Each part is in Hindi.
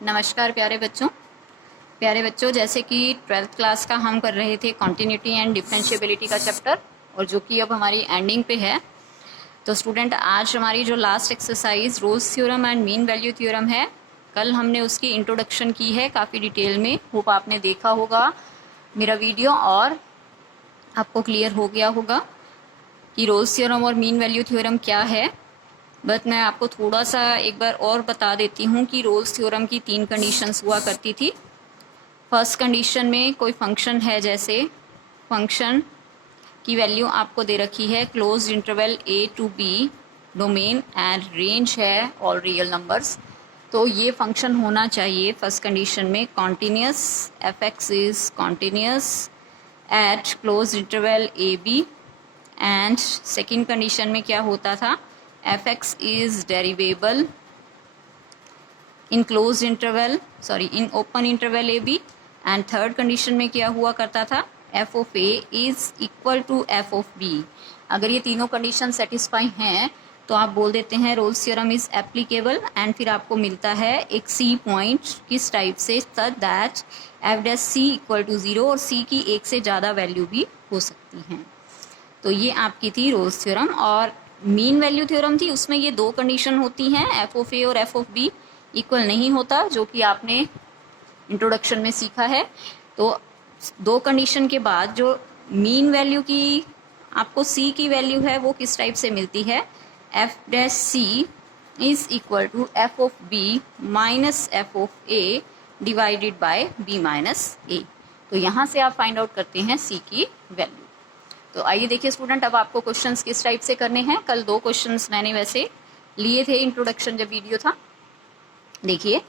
नमस्कार प्यारे बच्चों, जैसे कि 12th क्लास का हम कर रहे थे कॉन्टिन्यूटी एंड डिफरेंशिएबिलिटी का चैप्टर, और जो कि अब हमारी एंडिंग पे है। तो स्टूडेंट, आज हमारी जो last exercise Rolle's theorem and mean value theorem है, कल हमने उसकी इंट्रोडक्शन की है काफ़ी डिटेल में। होप आपने देखा होगा मेरा वीडियो और आपको क्लियर हो गया होगा कि रोल्स थ्योरम और मीन वैल्यू थ्योरम क्या है। बट मैं आपको थोड़ा सा एक बार और बता देती हूँ कि रोल्स थ्योरम की 3 कंडीशंस हुआ करती थी। फर्स्ट कंडीशन में कोई फंक्शन है, जैसे फंक्शन की वैल्यू आपको दे रखी है closed interval a to b, domain and range है ऑल रियल नंबर्स। तो ये फंक्शन होना चाहिए फर्स्ट कंडीशन में continuous, f(x) is continuous at closed interval a b। And second condition में क्या होता था, f(x) is derivable in closed interval in open interval a b। And third condition में क्या हुआ करता था, f of a is equal to f of b। अगर ये तीनों कंडीशन सेटिस्फाई हैं तो आप बोल देते हैं roles theorem is applicable. And फिर आपको मिलता है एक c पॉइंट, किस टाइप से, such that f dash c equal to 0 और c की एक से ज़्यादा वैल्यू भी हो सकती हैं। तो ये आपकी थी रोल्स थ्योरम। और मीन वैल्यू थ्योरम थी, उसमें ये 2 कंडीशन होती हैं, f ऑफ a और f ऑफ b इक्वल नहीं होता, जो कि आपने इंट्रोडक्शन में सीखा है। तो 2 कंडीशन के बाद जो मीन वैल्यू की आपको c की वैल्यू है वो किस टाइप से मिलती है, f dash c is equal to f of b minus f of a divided by b minus a। तो यहाँ से आप फाइंड आउट करते हैं c की वैल्यू। तो आइए देखिए स्टूडेंट, अब आपको क्वेश्चंस किस टाइप से करने हैं। कल 2 क्वेश्चंस मैंने वैसे लिए थे इंट्रोडक्शन जब वीडियो था। देखिए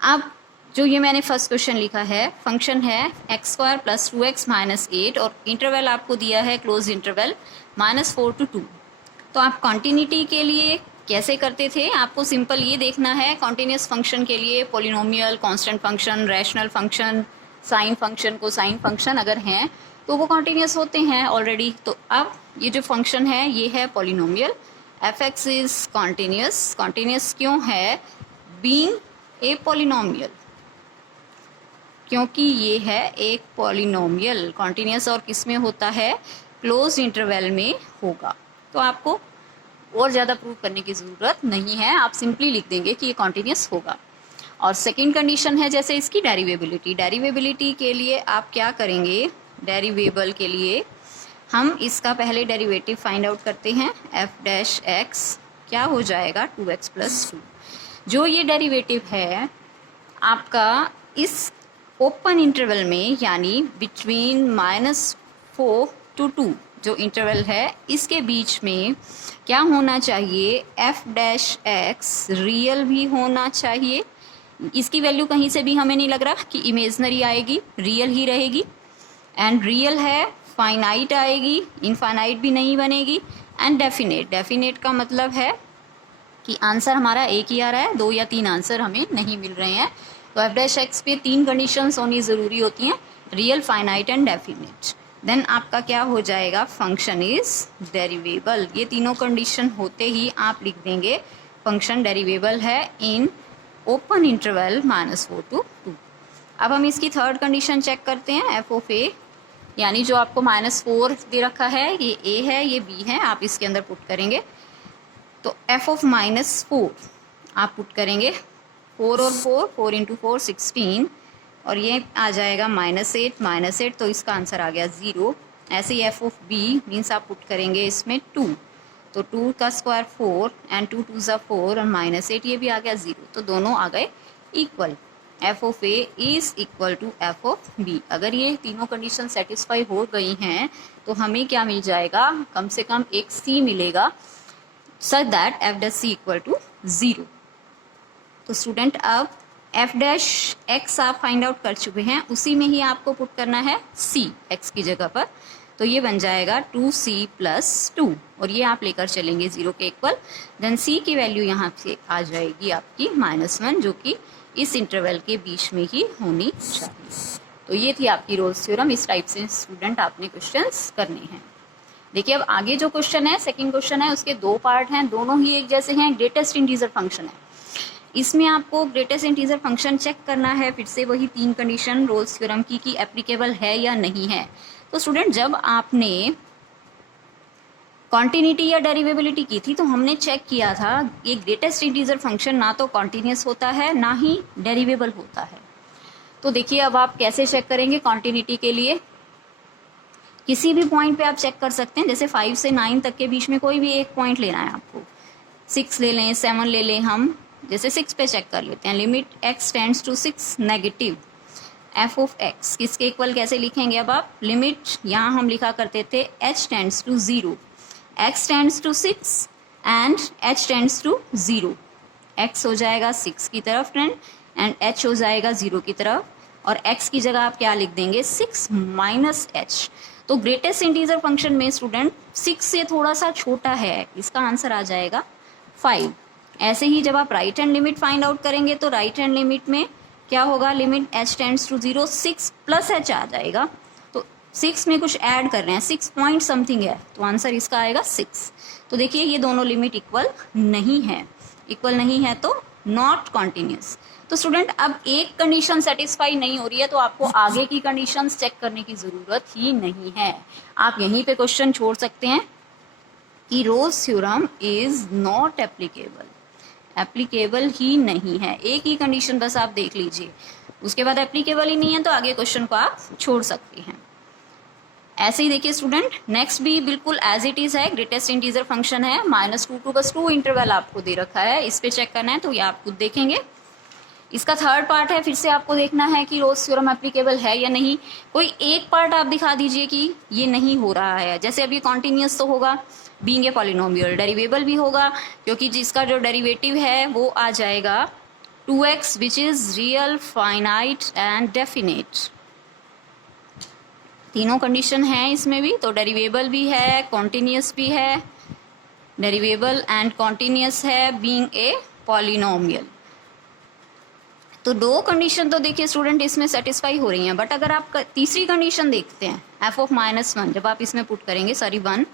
अब जो ये मैंने फर्स्ट क्वेश्चन लिखा है, फंक्शन है x² प्लस 2x माइनस 8 और इंटरवल आपको दिया है क्लोज इंटरवल -4 to 2। तो आप कॉन्टिन्यूटी के लिए कैसे करते थे, आपको सिंपल ये देखना है कॉन्टिन्यूस फंक्शन के लिए polynomial, constant function, rational function, sine function, cosine function अगर हैं तो वो कॉन्टिन्यूस होते हैं ऑलरेडी। तो अब ये जो फंक्शन है ये है polynomial, f(x) is continuous. Continuous क्यों है, बीइंग ए पॉलिनोमियल, क्योंकि ये है एक पॉलिनोमियल। कॉन्टिन्यूस और किस में होता है, क्लोज इंटरवल में होगा। तो आपको और ज़्यादा प्रूव करने की ज़रूरत नहीं है, आप सिंपली लिख देंगे कि ये कॉन्टिन्यूस होगा। और सेकंड कंडीशन है जैसे इसकी डेरिवेबिलिटी। डेरिवेबिलिटी के लिए आप क्या करेंगे, डेरिवेबल के लिए हम इसका पहले डेरिवेटिव फाइंड आउट करते हैं। f डैश x क्या हो जाएगा, 2x प्लस 2। जो ये डेरिवेटिव है आपका इस ओपन इंटरवल में, यानी बिटवीन -4 to 2 जो इंटरवल है इसके बीच में क्या होना चाहिए, f डैश x रियल भी होना चाहिए। इसकी वैल्यू कहीं से भी हमें नहीं लग रहा कि इमेजनरी आएगी, रियल ही रहेगी। एंड रियल है, फाइनाइट आएगी, इनफाइनाइट भी नहीं बनेगी। एंड डेफिनेट, डेफिनेट का मतलब है कि आंसर हमारा एक ही आ रहा है, 2 या 3 आंसर हमें नहीं मिल रहे हैं। तो f डैश x पे 3 कंडीशंस होनी ज़रूरी होती हैं, real, finite and definite. Then आपका क्या हो जाएगा, फंक्शन इज डेरिवेबल। ये तीनों कंडीशन होते ही आप लिख देंगे फंक्शन डेरिवेबल है इन ओपन इंटरवल -4 to 2। अब हम इसकी थर्ड कंडीशन चेक करते हैं, f ऑफ a, यानी जो आपको -4 दे रखा है ये a है, ये b है, आप इसके अंदर पुट करेंगे। तो f ऑफ -4 आप पुट करेंगे, 4 और 4 इंटू 4 16, और ये आ जाएगा -8 तो इसका आंसर आ गया 0। ऐसे ही f ऑफ b मीन्स आप पुट करेंगे इसमें 2, तो 2 का स्क्वायर 4 एंड 2 2 ज़ा 4 और -8 ये भी आ गया 0, तो दोनों आ गए equal. f of a is equal to f of b। अगर ये तीनों कंडीशन सेटिस्फाई हो गई हैं तो हमें क्या मिल जाएगा, कम से कम एक c मिलेगा, such that f dash c equal to 0। तो स्टूडेंट अब f डैश x आप फाइंड आउट कर चुके हैं, उसी में ही आपको पुट करना है c x की जगह पर। तो ये बन जाएगा 2c प्लस 2 और ये आप लेकर चलेंगे 0 के इक्वल। देन c की वैल्यू यहाँ से आ जाएगी आपकी -1, जो कि इस इंटरवल के बीच में ही होनी चाहिए। तो ये थी आपकी रोल्स थ्योरम। इस टाइप से स्टूडेंट आपने क्वेश्चंस करने हैं। देखिए अब आगे जो क्वेश्चन है, सेकंड क्वेश्चन है, उसके 2 पार्ट हैं, दोनों ही एक जैसे हैं। ग्रेटेस्ट इंटीजर फंक्शन है, इसमें आपको ग्रेटेस्ट इंटीजर फंक्शन चेक करना है, फिर से वही 3 कंडीशन रोल्स थ्योरम की कि एप्लीकेबल है या नहीं है। तो स्टूडेंट जब आपने कॉन्टिन्यूटी या डेरिवेबिलिटी की थी तो हमने चेक किया था ये ग्रेटेस्ट इंटीजर फंक्शन ना तो कॉन्टिन्यूस होता है ना ही डेरिवेबल होता है। तो देखिए अब आप कैसे चेक करेंगे कॉन्टिन्यूटी के लिए, किसी भी पॉइंट पे आप चेक कर सकते हैं, जैसे 5 से 9 तक के बीच में कोई भी एक पॉइंट लेना है आपको, 6 ले लें, 7 ले लें, हम जैसे 6 पे चेक कर लेते हैं। Limit x tends to 6 negative f of x किसके इक्वल कैसे लिखेंगे अब आप, लिमिट यहाँ हम लिखा करते थे h tends to 0, x tends to 6 and h tends to 0, x हो जाएगा 6 की तरफ फ्रेंड एंड h हो जाएगा 0 की तरफ, और x की जगह आप क्या लिख देंगे 6 माइनस h। तो ग्रेटेस्ट इंटीजर फंक्शन में स्टूडेंट 6 से थोड़ा सा छोटा है, इसका आंसर आ जाएगा 5। ऐसे ही जब आप right hand limit find out करेंगे तो राइट हैंड लिमिट में क्या होगा, limit h tends to 0, 6 plus h आ जाएगा। तो 6 में कुछ ऐड कर रहे हैं, 6 पॉइंट समथिंग है, तो आंसर इसका आएगा 6। तो देखिए ये दोनों लिमिट इक्वल नहीं है, इक्वल नहीं है तो नॉट कॉन्टिन्यूस। तो स्टूडेंट अब एक कंडीशन सेटिस्फाई नहीं हो रही है तो आपको आगे की कंडीशंस चेक करने की जरूरत ही नहीं है। आप यहीं पे क्वेश्चन छोड़ सकते हैं कि Rolle's theorem is not applicable, applicable ही नहीं है। एक ही कंडीशन बस आप देख लीजिए, उसके बाद एप्लीकेबल ही नहीं है तो आगे क्वेश्चन को आप छोड़ सकते हैं। ऐसे ही देखिए स्टूडेंट नेक्स्ट भी बिल्कुल एज इट इज है, ग्रेटेस्ट इंटीजर फंक्शन है, -2 to +2 इंटरवल आपको दे रखा है, इस पे चेक करना है तो ये आप खुद देखेंगे। इसका थर्ड पार्ट है, फिर से आपको देखना है कि रोल्स थ्योरम एप्लीकेबल है या नहीं। कोई एक पार्ट आप दिखा दीजिए कि ये नहीं हो रहा है, जैसे अभी कॉन्टिन्यूस तो होगा, बीइंग ए पॉलिनोमियल, डेरिवेबल भी होगा क्योंकि जिसका जो डेरिवेटिव है वो आ जाएगा 2x which is real, finite and definite. तीनों कंडीशन है इसमें भी, तो डेरिवेबल भी है, कॉन्टिन्यूस भी है, डेरिवेबल एंड कॉन्टिन्यूस है, बीइंग ए पॉलिनोमियल। तो दो कंडीशन तो देखिए स्टूडेंट इसमें सेटिस्फाई हो रही हैं, बट अगर आप तीसरी कंडीशन देखते हैं f ऑफ -1, जब आप इसमें पुट करेंगे 1,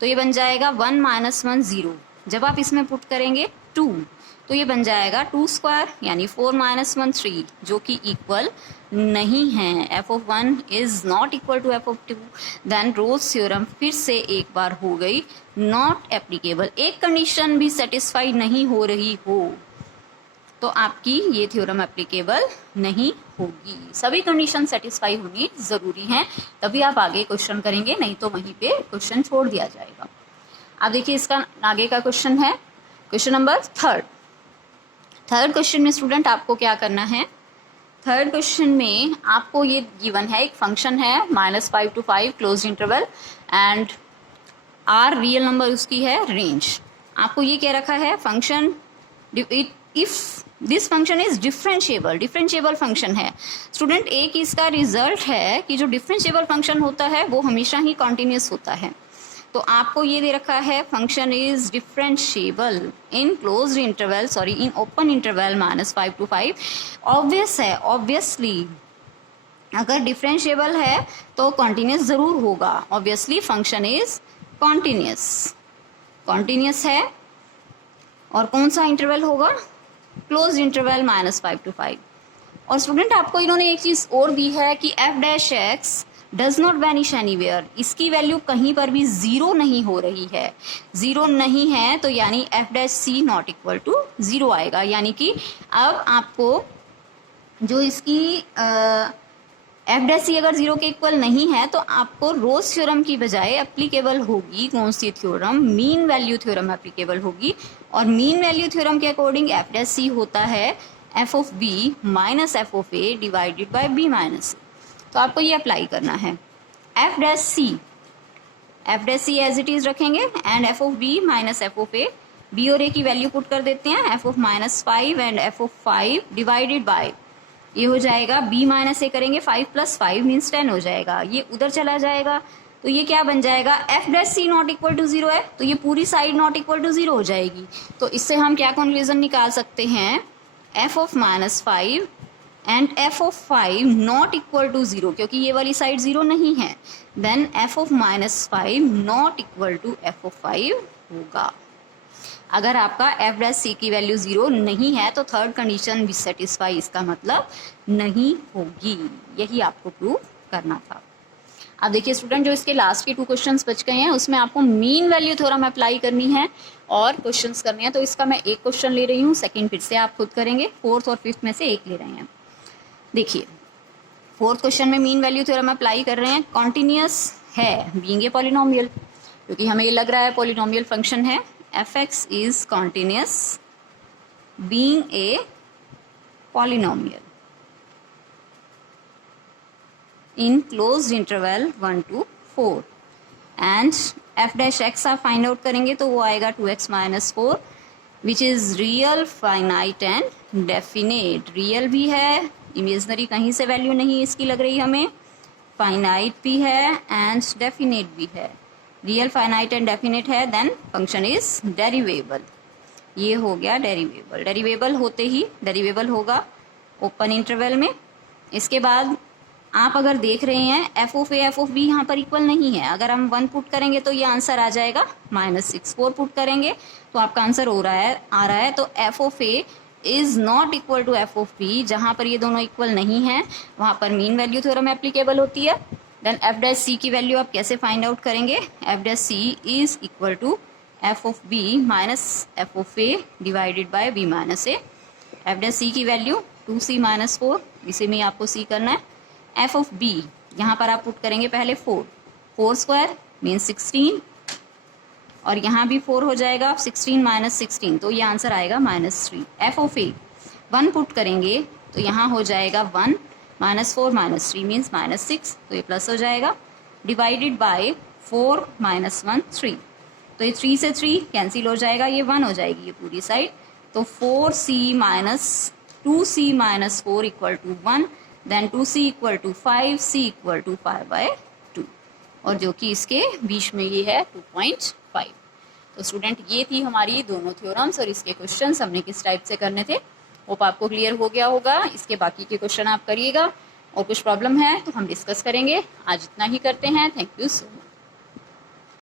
तो ये बन जाएगा 1 - 1 0, जब आप इसमें पुट करेंगे 2 तो ये बन जाएगा 2² यानी 4 - 1 3, जो कि इक्वल नहीं है। f of 1 is not equal to f of 2, then Rolle's theorem फिर से एक बार हो गई नॉट एप्लीकेबल। एक कंडीशन भी सेटिस्फाई नहीं हो रही हो तो आपकी ये थ्योरम एप्लीकेबल नहीं होगी, सभी कंडीशन सेटिस्फाई होनी जरूरी है, तभी आप आगे क्वेश्चन करेंगे, नहीं तो वहीं पे क्वेश्चन छोड़ दिया जाएगा। अब देखिए इसका आगे का क्वेश्चन है क्वेश्चन नंबर थर्ड क्वेश्चन में स्टूडेंट आपको क्या करना है, थर्ड क्वेश्चन में आपको ये गिवन है, एक फंक्शन है -5 to 5 close interval and R real number उसकी है रेंज। आपको ये क्या रखा है, function if this function is differentiable function है स्टूडेंट। एक इसका रिजल्ट है कि जो डिफरेंशिएबल फंक्शन होता है वो हमेशा ही कॉन्टिन्यूस होता है। तो आपको ये दे रखा है function is differentiable in closed interval, sorry in open interval -5 to 5। Obvious है, ऑब्वियसली अगर डिफरेंशिएबल है तो कॉन्टिन्यूस जरूर होगा, ऑब्वियसली फंक्शन इज कॉन्टिन्यूस है। और कौन सा इंटरवल होगा, क्लोज इंटरवल -5 to 5। और स्टूडेंट आपको इन्होंने एक चीज और दी है कि f' does not vanish anywhere, इसकी वैल्यू कहीं पर भी 0 नहीं हो रही है, 0 नहीं है तो यानी f' नॉट इक्वल टू 0 आएगा। यानी कि अब आपको जो इसकी f' अगर 0 के इक्वल नहीं है तो आपको रोल्स थ्योरम की बजाय एप्लीकेबल होगी कौन सी theorem, mean value theorem applicable होगी। और मीन वैल्यू थ्योरम के अकॉर्डिंग f' होता है f of b minus f of a divided by b minus a। तो आपको ये अप्लाई करना है, f' एज इट इज रखेंगे and f of b minus f of a, b और a की वैल्यू पुट कर देते हैं, f of -5 and f of 5 divided by, ये हो जाएगा b माइनस a करेंगे 5 + 5 मीन्स 10 हो जाएगा, ये उधर चला जाएगा तो ये क्या बन जाएगा, f' नॉट इक्वल टू 0 है तो ये पूरी साइड नॉट इक्वल टू 0 हो जाएगी। तो इससे हम क्या कंक्लूजन निकाल सकते हैं, f of -5 and f of 5 not equal to 0, क्योंकि ये वाली साइड 0 नहीं है, then f of -5 not equal to f of 5 होगा। अगर आपका एफ डैश सी की वैल्यू 0 नहीं है तो थर्ड कंडीशन भी सेटिस्फाई, इसका मतलब नहीं होगी। यही आपको प्रूव करना था। अब देखिए स्टूडेंट, जो इसके लास्ट के 2 क्वेश्चंस बच गए हैं उसमें आपको मीन वैल्यू थ्योरम अप्लाई करनी है और क्वेश्चंस करने हैं। तो इसका मैं एक क्वेश्चन ले रही हूँ, सेकंड फिर से आप खुद करेंगे, फोर्थ और फिफ्थ में से एक ले रहे हैं। देखिए फोर्थ क्वेश्चन में मीन वैल्यू थ्योरम अप्लाई कर रहे हैं। कॉन्टिन्यूअस है बीइंग ए पॉलिनोमियल, क्योंकि हमें ये लग रहा है पॉलिनोमियल फंक्शन है। F x is continuous being a polynomial in closed interval 1 to 4 and f dash x आप फाइंड आउट करेंगे तो वो आएगा 2x minus 4 which is real, finite and definite। Real भी है, इमेजनरी कहीं से वैल्यू नहीं इसकी लग रही हमें, फाइनाइट भी है एंड डेफिनेट भी है। रियल, फाइनाइट एंड डेफिनेट है, देन फंक्शन इज डेरिवेबल। ये हो गया डेरिवेबल। डेरिवेबल होते ही डेरिवेबल होगा ओपन इंटरवल में। इसके बाद आप अगर देख रहे हैं F of A F of B यहाँ पर इक्वल नहीं है। अगर हम 1 पुट करेंगे तो ये आंसर आ जाएगा -6। 4 पुट करेंगे तो आपका आंसर आ रहा है। तो F of A is not equal to F of B. जहाँ पर ये दोनों इक्वल नहीं है वहाँ पर मीन वैल्यू थ्योरम एप्लीकेबल होती है। देन एफ डैश सी की वैल्यू आप कैसे फाइंड आउट करेंगे? F dash C is equal to F of B minus F of A divided by B minus A. F dash C की वैल्यू 2c - 4, इसे में आपको सी करना है। एफ ऑफ बी यहाँ पर आप पुट करेंगे पहले 4 स्क्वायर मीन 16 और यहाँ भी 4 हो जाएगा, 16 - 16 तो ये आंसर आएगा -3। एफ ऑफ ए 1 पुट करेंगे तो यहाँ हो जाएगा 1 - 4 - 3 मीन्स -6 तो ये प्लस हो जाएगा, डिवाइडेड बाय 4 - 1 3 तो ये 3 से 3 कैंसिल हो जाएगा, ये 1 हो जाएगी ये पूरी साइड। तो 4c - 2c - 4 equal to 1, then 2c equal to 5, c equal to 5/2 और जो कि इसके बीच में ये है 2.5। तो स्टूडेंट ये थी हमारी दोनों थ्योरम्स और इसके क्वेश्चंस हमने किस टाइप से करने थे। होप आपको क्लियर हो गया होगा। इसके बाकी के क्वेश्चन आप करिएगा और कुछ प्रॉब्लम है तो हम डिस्कस करेंगे। आज इतना ही करते हैं। Thank you so much.